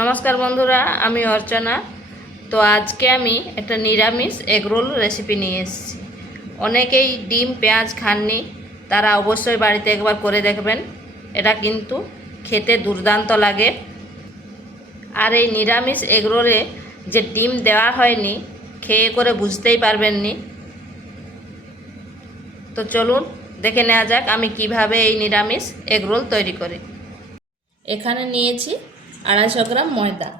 নমস্কার বন্ধুরা, আমি অর্চনা। তো আজকে আমি একটা নিরামিষ এগরোল রেসিপি নিয়ে এসেছি। অনেকেই ডিম পেঁয়াজ খাননি, তারা অবশ্যই বাড়িতে একবার করে দেখবেন। এটা কিন্তু খেতে দুর্দান্ত লাগে। আর এই নিরামিষ এগরোলে যে ডিম দেওয়া হয়নি, খেয়ে করে বুঝতেই পারবেননি। তো চলুন দেখে নেওয়া যাক আমি কিভাবে এই নিরামিষ এগরোল তৈরি করি। এখানে নিয়েছি 250 গ্রাম ময়দা,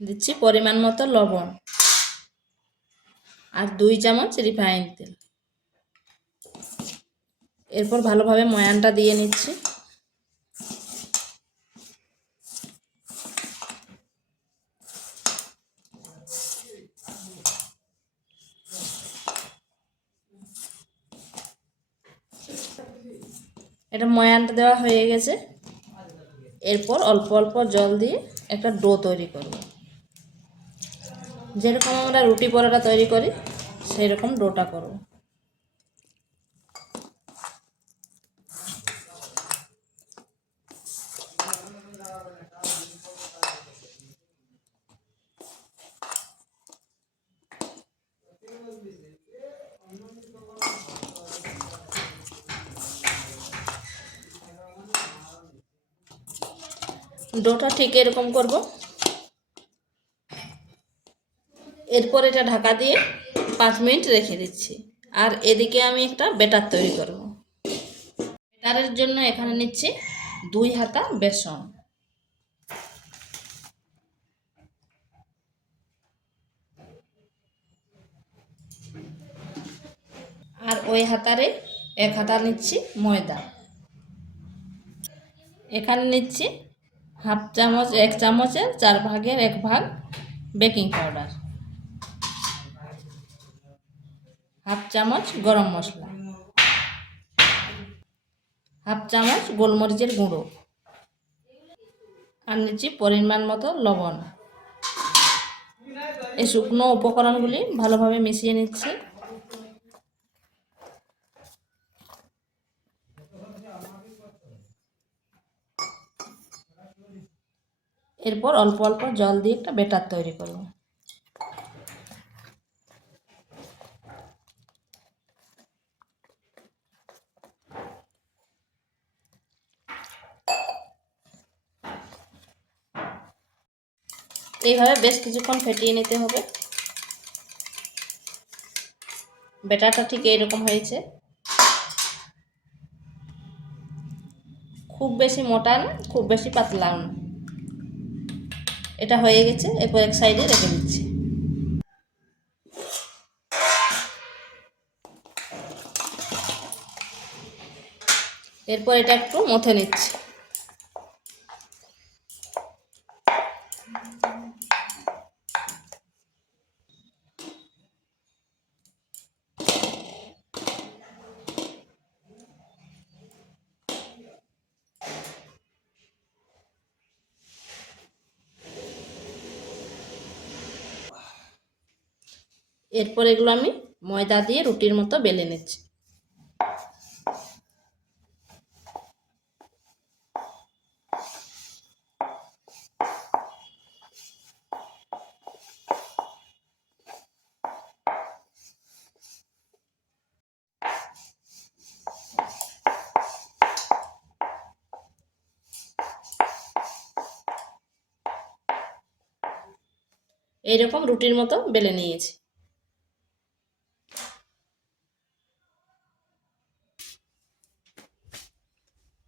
দিচ্ছি পরিমাণ মতো লবণ আর 2 চামচ রিফাইন তেল। এরপর ভালোভাবে ময়ানটা দিয়ে নিচ্ছি। এটা ময়ানটা দেওয়া হয়ে গেছে। এরপর অল্প অল্প জল দিয়ে একটা ডো তৈরি করব। যেরকম আমরা রুটি পরোটা তৈরি করি সেই রকম ডোটা করব। ডোটা ঠিক এরকম করব। এরপর এটা ঢাকা দিয়ে 5 মিনিট রেখে দিচ্ছি। আর এদিকে আমি একটা ব্যাটার তৈরি করব। ব্যাটারের জন্য এখানে নিচ্ছি 2 হাতা বেসন। আর ওই হাতারে 1 হাতা নিচ্ছি ময়দা। এখানে নিচ্ছি হাফ চামচ, 1 চামচের 4 ভাগের 1 ভাগ বেকিং পাউডার, হাফ চামচ গরম মশলা, হাফ চামচ গোলমরিচের গুঁড়ো, আর নিচ্ছি পরিমাণ মতো লবণ। এই শুকনো উপকরণগুলি ভালোভাবে মিশিয়ে নিচ্ছি। এরপর অল্প অল্প জল দিয়ে একটা ব্যাটার তৈরি করব। এইভাবে বেশ কিছুক্ষণ ফেটিয়ে নিতে হবে। ব্যাটারটা ঠিক এইরকম হয়েছে, খুব বেশি মোটা না, খুব বেশি পাতলাও না। এটা হয়ে গেছে। এরপর এক সাইডে রেখে দিচ্ছি। এরপর এটা একটু মথে নিচ্ছি। এরপর এগুলো আমি ময়দা দিয়ে রুটির মতো বেলে নিচ্ছি। এইরকম রুটির মতো বেলে নিয়েছি।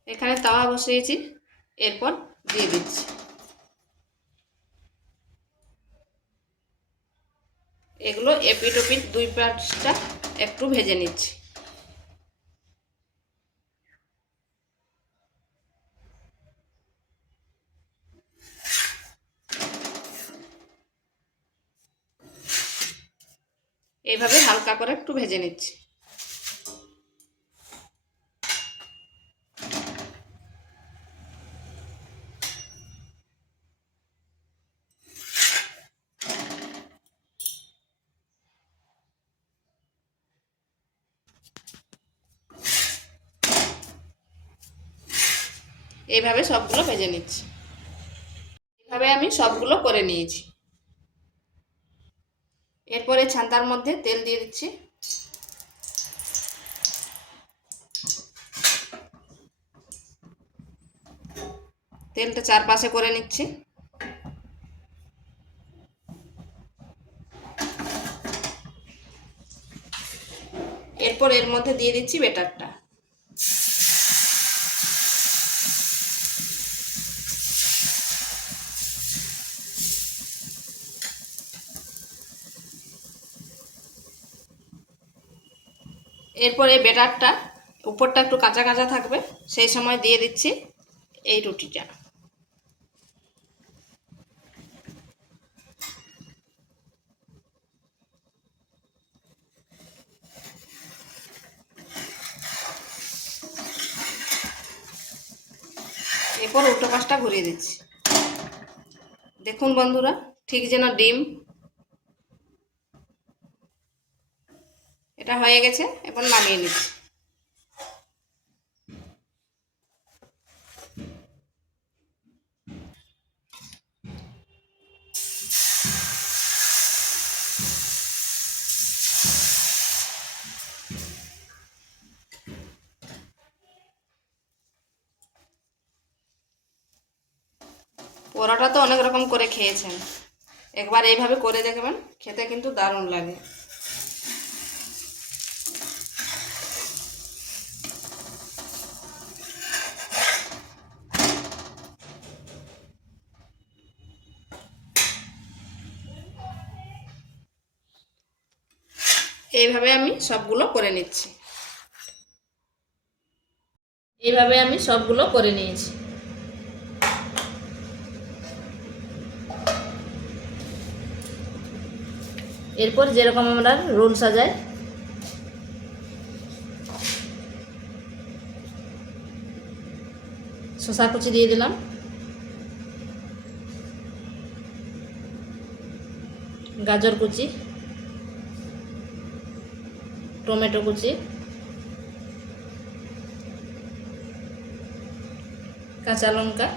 এখানে তাওয়া বসিয়েছি, এরপর দিয়ে দিচ্ছি। এগুলো এপিট ওপিট 2 পাশটা একটু ভেজে নিচ্ছি। এইভাবে হালকা করে একটু ভেজে নিচ্ছি। এইভাবে সবগুলো ভেজে নিচ্ছি। এইভাবে আমি সবগুলো করে নিয়েছি। এরপরে ছান্তার মধ্যে তেল দিয়ে দিচ্ছি। তেলটা চারপাশে করে নিচ্ছি। এরপর এর মধ্যে দিয়ে দিচ্ছি বেটারটা। এরপর এই বেটারটা উপরটা একটু কাঁচা কাঁচা থাকবে, সেই সময় দিয়ে দিচ্ছি এই রুটিটা। এরপর উল্টো পাশটা ঘুরিয়ে দিচ্ছি। দেখুন বন্ধুরা, ঠিক যেন ডিম। এটা হয়ে গেছে, এবার নামিয়ে নিচ্ছি। পরোটা তো অনেক রকম করে খেয়েছেন, একবার এইভাবে করে দেখবেন, খেতে কিন্তু দারুণ লাগে। এইভাবে আমি সবগুলো করে নিচ্ছি। এইভাবে আমি সবগুলো করে নিয়েছি। এরপর যেরকম আমরা রোল সাজাই, শসা কুচি দিয়ে দিলাম, গাজর কুচি, টমেটো কুচি, কাঁচা লঙ্কা,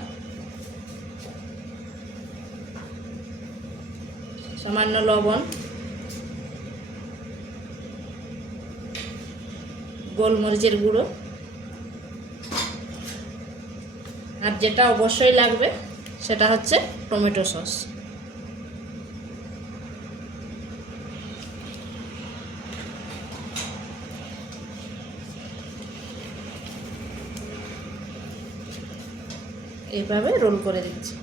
সামান্য লবণ, গোলমরিচের গুঁড়ো, আর যেটা অবশ্যই লাগবে সেটা হচ্ছে টমেটো সস। এইভাবে রোল করে দিচ্ছি।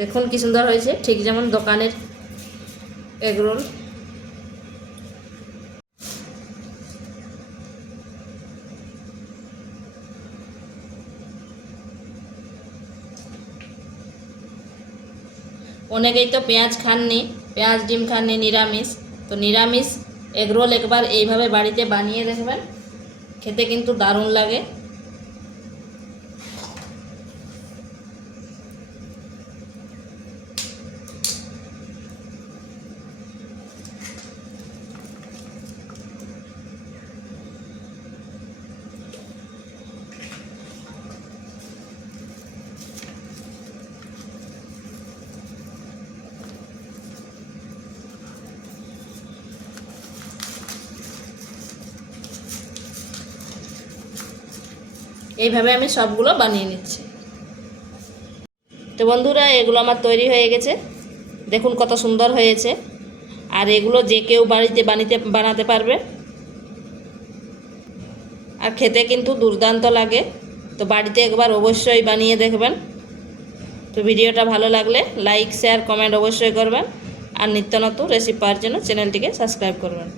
দেখুন কি সুন্দর হয়েছে, ঠিক যেমন দোকানের এগরোল। অনেকেই তো পেঁয়াজ খাননি, পেঁয়াজ ডিম খাননি, নিরামিষ। তো নিরামিষ এগরোল একবার এইভাবে বাড়িতে বানিয়ে দেখবেন, খেতে কিন্তু দারুণ লাগে। এইভাবে আমি সবগুলো বানিয়ে নিচ্ছি। তো বন্ধুরা, এগুলো আমার তৈরি হয়ে গেছে, দেখুন কত সুন্দর হয়েছে। আর এগুলো যে কেউ বাড়িতে বানাতে পারবে, আর খেতে কিন্তু দুর্দান্ত লাগে। তো বাড়িতে একবার অবশ্যই বানিয়ে দেখবেন। তো ভিডিওটা ভালো লাগলে লাইক, শেয়ার, কমেন্ট অবশ্যই করবেন। আর নিত্য নতুন রেসিপি পাওয়ার জন্য চ্যানেলটিকে সাবস্ক্রাইব করবেন।